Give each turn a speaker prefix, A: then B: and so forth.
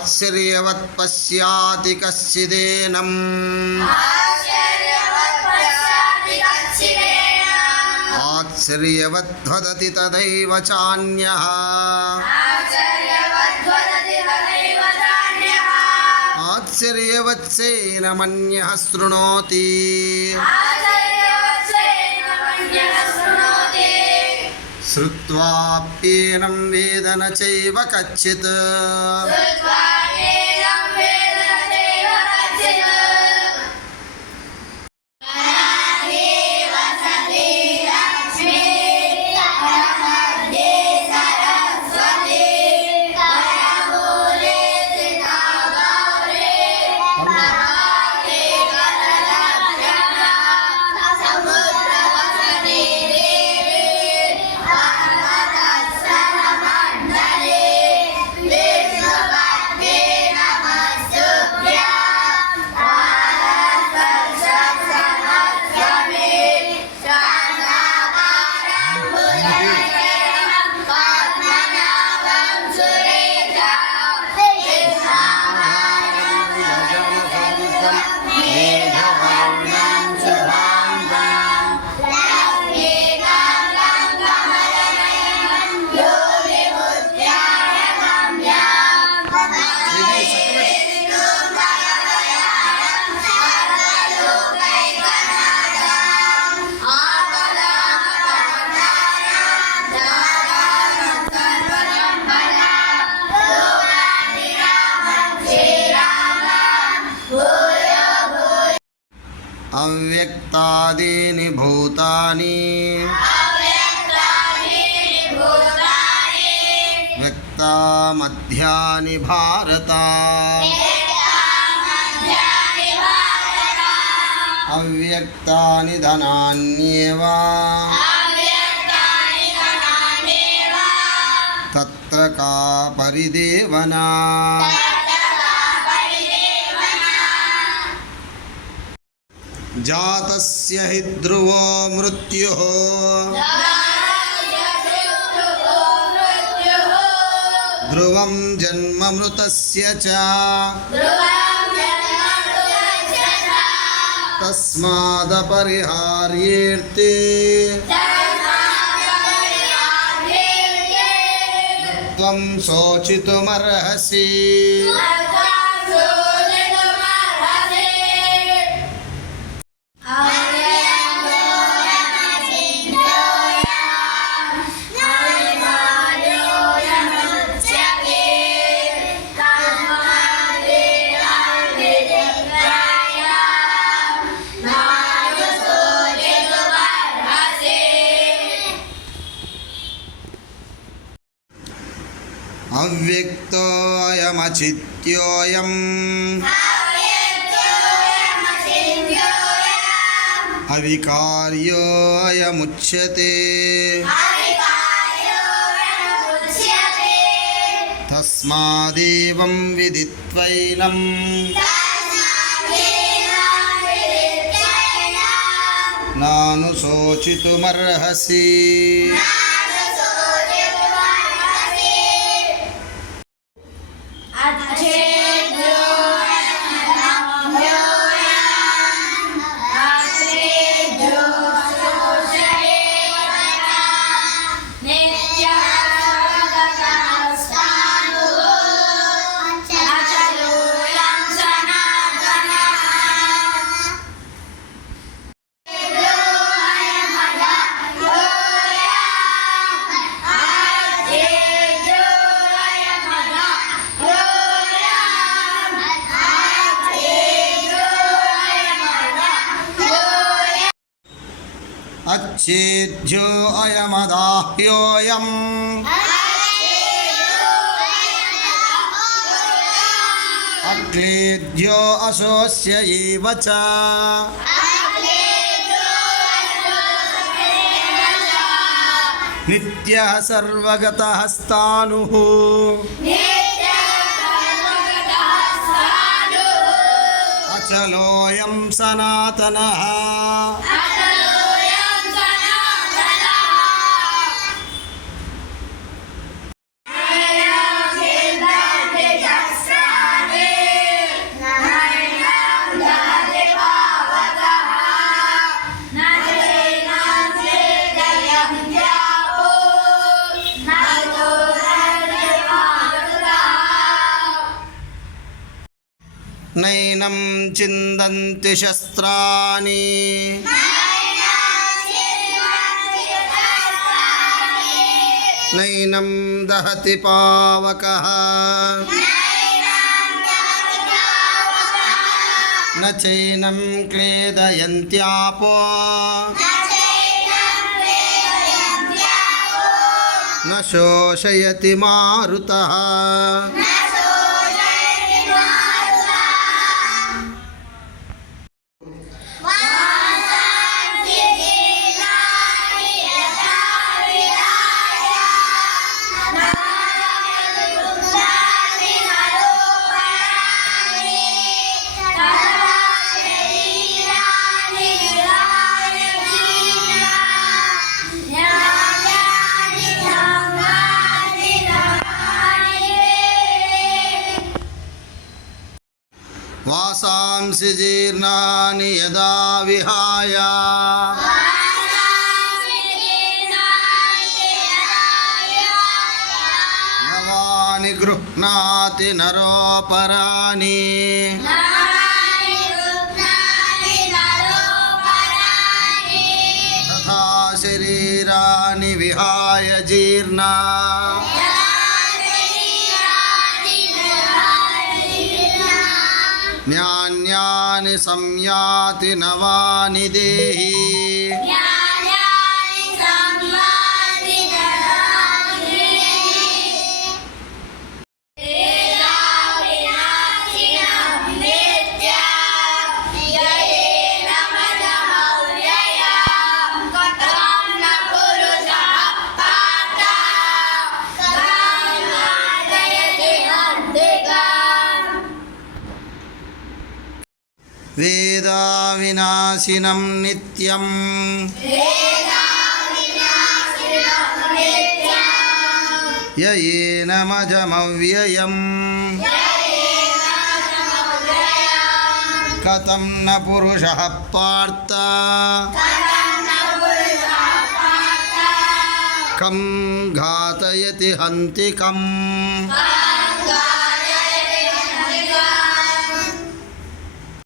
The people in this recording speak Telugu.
A: ఆశ్చర్యవత్ పశ్యాతి కశ్చిదేనం ఆశ్చర్యవద్వదతి తదైవ చాన్యః. ఆశ్చర్యవత్సేనమన్యः శృణోతి. श्रुत्वाप्येनं वेद न चैव कच्चित् अव्यक्तादीनि भूतानि। व्यक्तामध्यानि भारत। अव्यक्तानि धनान्येव। तत्र का परिदेवना। जातस्य हि ध्रुवो मृत्युः। ध्रुवं जन्ममृतस्य च। तस्मादपरिहार्येऽर्थे। त्वं शोचितुमर्हसि। అవ్యక్తోయమచిత్యోయం. అవికార్యోయముచ్యతే. తస్మాదేవం విదిత్వైనం. నాను శోచితుమర్హసి. अच्छेद्यो अयमदाह्योऽयम् अक्लेद्यो अशोस्य एव च नित्यः सर्वगतः स्थाणुः अचलोऽयं सनातनः నైనం చిందంతి శస్త్రాణి. నైనం దహతి పావక. నైనం క్లేదయంత్యాపో న శోషయతి మారుత. వాసాంసి జీర్ణాని యదా విహాయ నవాని గృహ్ణాతి నరోపరాణి తథా శరీరాని విహాయ జీర్ణా న్యాన్యాని सम्याति नवानि देहि వినాశినం నిత్యం. యయేనమజమవ్యయం కథం న పురుష పార్థ. కం ఘాతయతి హంతి కం